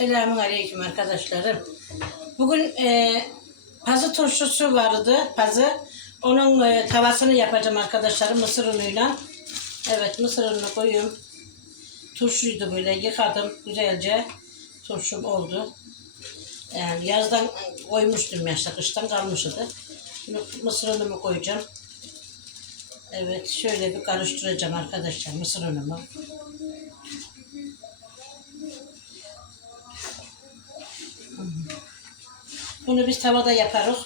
Selamun Aleyküm arkadaşlarım. Bugün e, pazı turşusu vardı. Pazı. Onun e, tavasını yapacağım arkadaşlarım mısır unuyla. Evet mısır ununu koyuyorum. Turşuydu böyle yıkadım güzelce. Turşum oldu. Yani yazdan koymuştum yaşta kıştan kalmıştı. Mısır unumu koyacağım. Evet şöyle bir karıştıracağım arkadaşlar mısır unumu. Bunu biz tavada yaparız.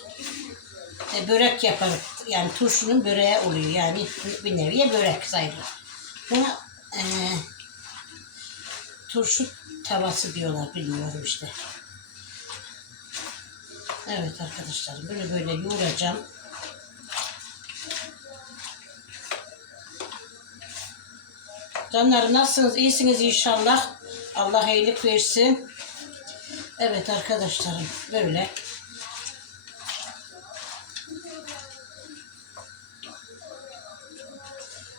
E, börek yaparız. Yani turşunun böreği oluyor. Yani bir nevi börek sayılır. Buna e, turşu tavası diyorlar bilmiyorum işte. Evet arkadaşlar bunu böyle yoğuracağım. Canlarım nasılsınız? İyisiniz inşallah. Allah iyilik versin. Evet arkadaşlarım böyle.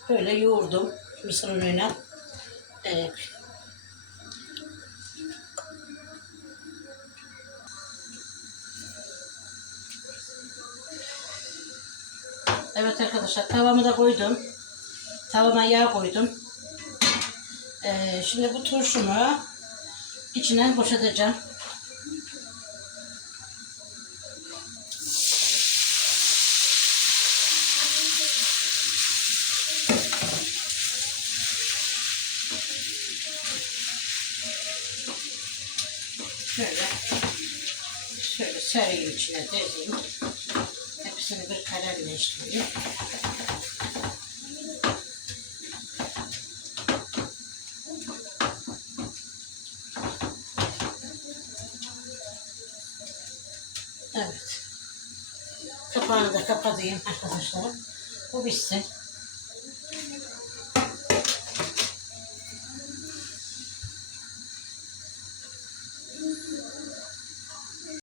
Böyle yoğurdum mısır unuyla. Evet. Evet arkadaşlar tavamı da koydum. Tavama yağ koydum. Ee, şimdi bu turşumu içine boşaltacağım. Şöyle şöyle sarayım içine dezeyim. Hepsini bir kalemle işleyeyim. Evet. Kapağını da kapatayım arkadaşlar. Bu bitsin.